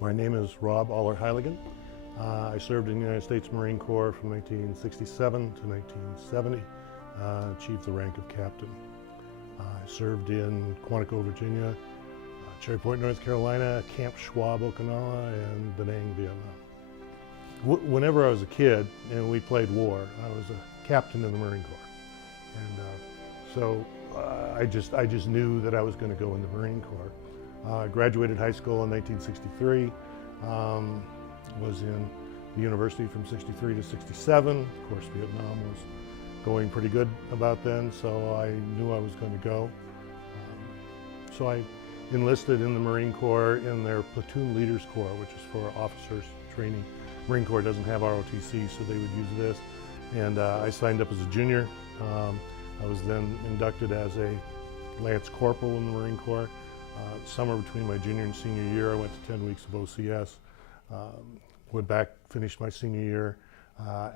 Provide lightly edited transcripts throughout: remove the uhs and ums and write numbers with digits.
My name is Rob Allerhieligen. I served in the United States Marine Corps from 1967 to 1970, achieved the rank of captain. I served in Quantico, Virginia, Cherry Point, North Carolina, Camp Schwab, Okinawa, and Da Nang, Vietnam. Whenever I was a kid and we played war, I was a captain in the Marine Corps. And so I just knew that I was going to go in the Marine Corps. Graduated high school in 1963, was in the university from 63 to 67. Of course, Vietnam was going pretty good about then, so I knew I was going to go. So I enlisted in the Marine Corps in their Platoon Leaders Corps, which is for officers training. Marine Corps doesn't have ROTC, so they would use this. And I signed up as a junior. I was then inducted as a Lance Corporal in the Marine Corps. Summer between my junior and senior year, I went to 10 weeks of OCS. Went back, finished my senior year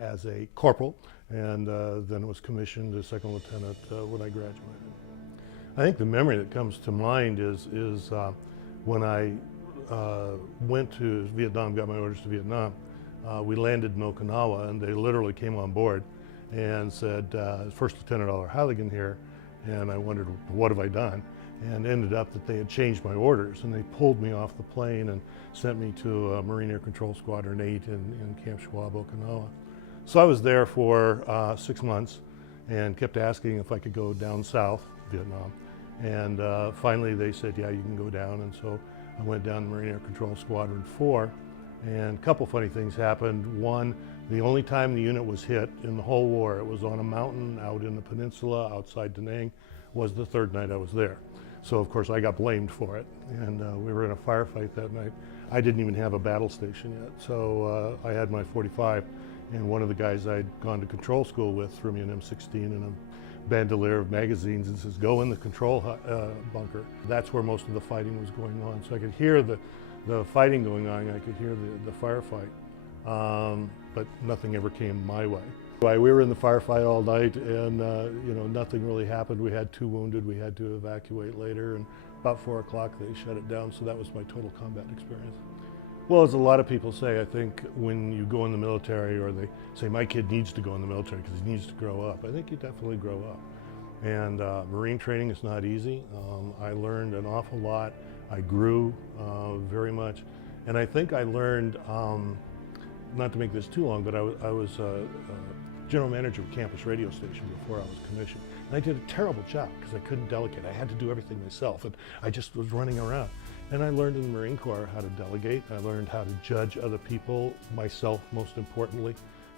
as a corporal, and then was commissioned as second lieutenant when I graduated. I think the memory that comes to mind is when I went to Vietnam, got my orders to Vietnam. We landed in Okinawa, and they literally came on board and said, First Lieutenant Allerhieligen here, and I wondered, what have I done? And ended up that they had changed my orders, and they pulled me off the plane and sent me to Marine Air Control Squadron 8 in Camp Schwab, Okinawa. So I was there for 6 months and kept asking if I could go down south, Vietnam. And finally they said, yeah, you can go down. And so I went down to Marine Air Control Squadron 4, and a couple funny things happened. One, the only time the unit was hit in the whole war, it was on a mountain out in the peninsula outside Da Nang, was the third night I was there. So of course I got blamed for it, and we were in a firefight that night. I didn't even have a battle station yet, so I had my 45, and one of the guys I'd gone to control school with threw me an M16 and a bandolier of magazines and says, go in the control bunker. That's where most of the fighting was going on. So I could hear the fighting going on, I could hear the firefight, but nothing ever came my way. We were in the firefight all night, and nothing really happened. We had 2 wounded. We had to evacuate later, and about 4 o'clock they shut it down. So that was my total combat experience. Well, as a lot of people say, I think when you go in the military, or they say my kid needs to go in the military because he needs to grow up, I think you definitely grow up. And Marine training is not easy. I learned an awful lot. I grew very much, and I think I learned. Not to make this too long, but I was general manager of a campus radio station before I was commissioned. And I did a terrible job because I couldn't delegate. I had to do everything myself, and I just was running around. And I learned in the Marine Corps how to delegate. I learned how to judge other people, myself most importantly,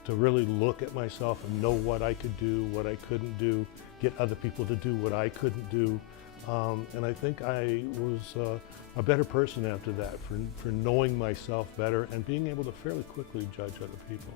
to really look at myself and know what I could do, what I couldn't do, get other people to do what I couldn't do. And I think I was a better person after that for knowing myself better and being able to fairly quickly judge other people.